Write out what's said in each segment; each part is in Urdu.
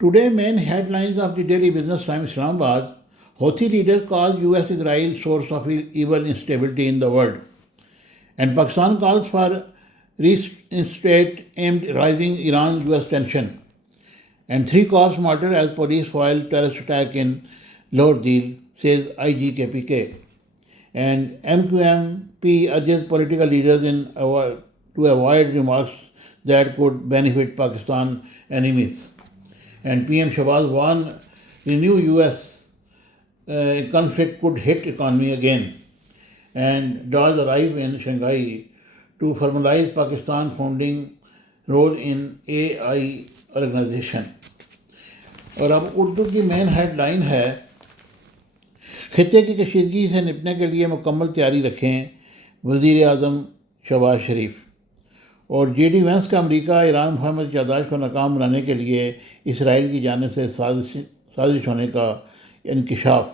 Today, main headlines of the Daily Business Times Islamabad: Houthi leaders call US Israel source of evil instability in the world. And Pakistan calls for reinstate aimed rising Iran US tension. And 3 cops martyred as police foil terrorist attack in Lahore Deal, says IGKPK. And MQMP urges political leaders to avoid remarks that could benefit Pakistan enemies. And PM Shahbaz warned renewed US conflict could hit economy again. And Dawes arrive in Shanghai to formalize Pakistan founding role in AI organization. اور اب اردو کی مین ہیڈ لائن ہے: خطے کی کشیدگی سے نپٹنے کے لیے مکمل تیاری رکھیں وزیر اعظم شہباز شریف. اور جے ڈی وینس کا امریکہ ایران مفاہمت کی یادداشت کو ناکام بنانے کے لیے اسرائیل کی جانب سے سازش ہونے کا انکشاف.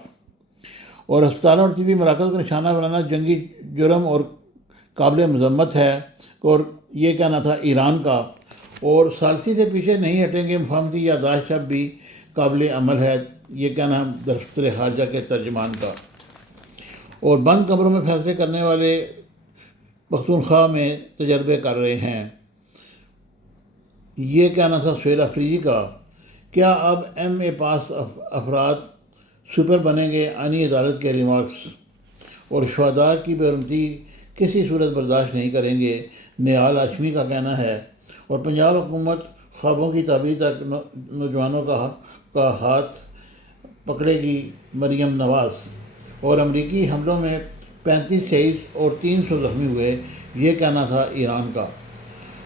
اور ہسپتالوں اور طبی مراکز کو نشانہ بنانا جنگی جرم اور قابل مذمت ہے، اور یہ کہنا تھا ایران کا. اور ثالثی سے پیچھے نہیں ہٹیں گے مفاہمتی یادداشت اب بھی قابل عمل ہے، یہ کہنا دفتر خارجہ کے ترجمان کا. اور بند کمروں میں فیصلے کرنے والے پختونخوا میں تجربے کر رہے ہیں، یہ کہنا تھا سہیل افریدی کا. کیا اب ایم اے پاس افراد سپر بنیں گے؟ آئینی عدالت کے ریمارکس. اور شہداء کی بے حرمتی کسی صورت برداشت نہیں کریں گے، نیال ہاشمی کا کہنا ہے. اور پنجاب حکومت خوابوں کی تعبیر تک نوجوانوں کا ہاتھ پکڑے گی، مریم نواز. اور امریکی حملوں میں 35 شہید اور 300 زخمی ہوئے، یہ کہنا تھا ایران کا.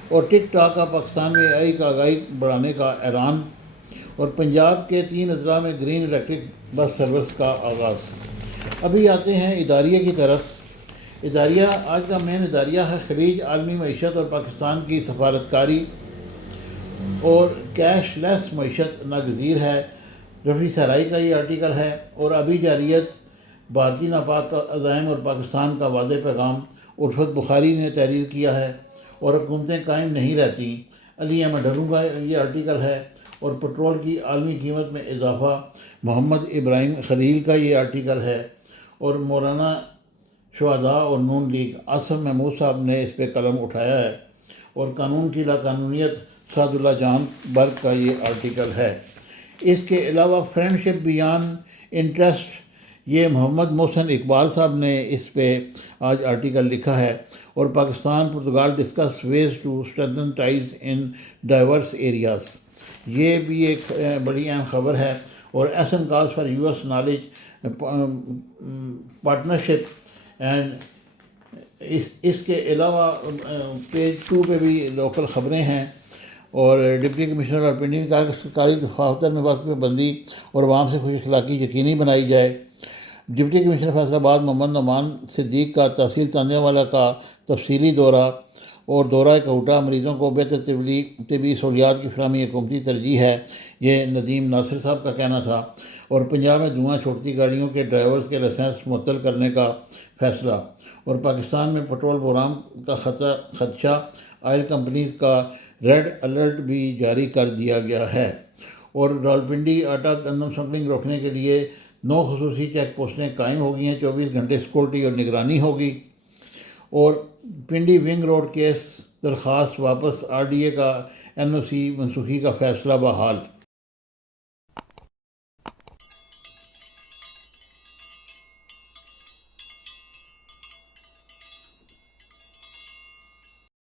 اور ٹک ٹاک کا پاکستان میں AI کا آگاہی بڑھانے کا اعلان. اور پنجاب کے 3 اضلاع میں گرین الیکٹرک بس سروس کا آغاز. ابھی آتے ہیں اداریہ کی طرف. اداریہ آج کا مین اداریہ ہے خلیج، عالمی معیشت اور پاکستان کی سفارتکاری. اور کیش لیس معیشت ناگزیر ہے، رفیع صحرائی کا یہ آرٹیکل ہے. اور ابھی جاریت بھارتی ناپاک عزائم اور پاکستان کا واضح پیغام، الفت بخاری نے تحریر کیا ہے. اور حکومتیں قائم نہیں رہتی، علی احمد ڈھلو کا یہ آرٹیکل ہے. اور پٹرول کی عالمی قیمت میں اضافہ، محمد ابراہیم خلیل کا یہ آرٹیکل ہے. اور مولانا شہداء اور نون لیگ، عاصم محمود صاحب نے اس پہ قلم اٹھایا ہے. اور قانون کی لاقانونیت، سعد اللہ جان برگ کا یہ آرٹیکل ہے. اس کے علاوہ فرینڈشپ بیانڈ انٹرسٹ، یہ محمد محسن اقبال صاحب نے اس پہ آج آرٹیکل لکھا ہے. اور Pakistan Portugal discuss ways to strengthen ties in diverse areas, یہ بھی ایک بڑی اہم خبر ہے. اور ASEAN calls for US knowledge partnership. And اس کے علاوہ پیج 2 پہ بھی لوکل خبریں ہیں. اور ڈپٹی کمشنر راولپنڈی نے کہا کہ سرکاری دفاتر میں وقت پابندی اور عوام سے خوش اخلاقی یقینی بنائی جائے. ڈپٹی کمشنر فیصل آباد محمد نعمان صدیق کا تحصیل تانیہ والا کا تفصیلی دورہ. اور دورہ کوٹا، مریضوں کو بہتر طبی سہولیات کی فراہمی حکومتی ترجیح ہے، یہ ندیم ناصر صاحب کا کہنا تھا. اور پنجاب میں دھواں چھوڑتی گاڑیوں کے ڈرائیورز کے لائسنس معطل کرنے کا فیصلہ. اور پاکستان میں پٹرول بحران کا خدشہ، آئل کمپنیز کا ریڈ الرٹ بھی جاری کر دیا گیا ہے. اور راولپنڈی آٹا گندم سمگلنگ روکنے کے لیے 9 خصوصی چیک پوسٹیں قائم ہو گئی ہیں، 24 گھنٹے سیکورٹی اور نگرانی ہوگی. اور پنڈی ونگ روڈ کیس درخواست واپس، RDA کا NOC منسوخی کا فیصلہ بحال.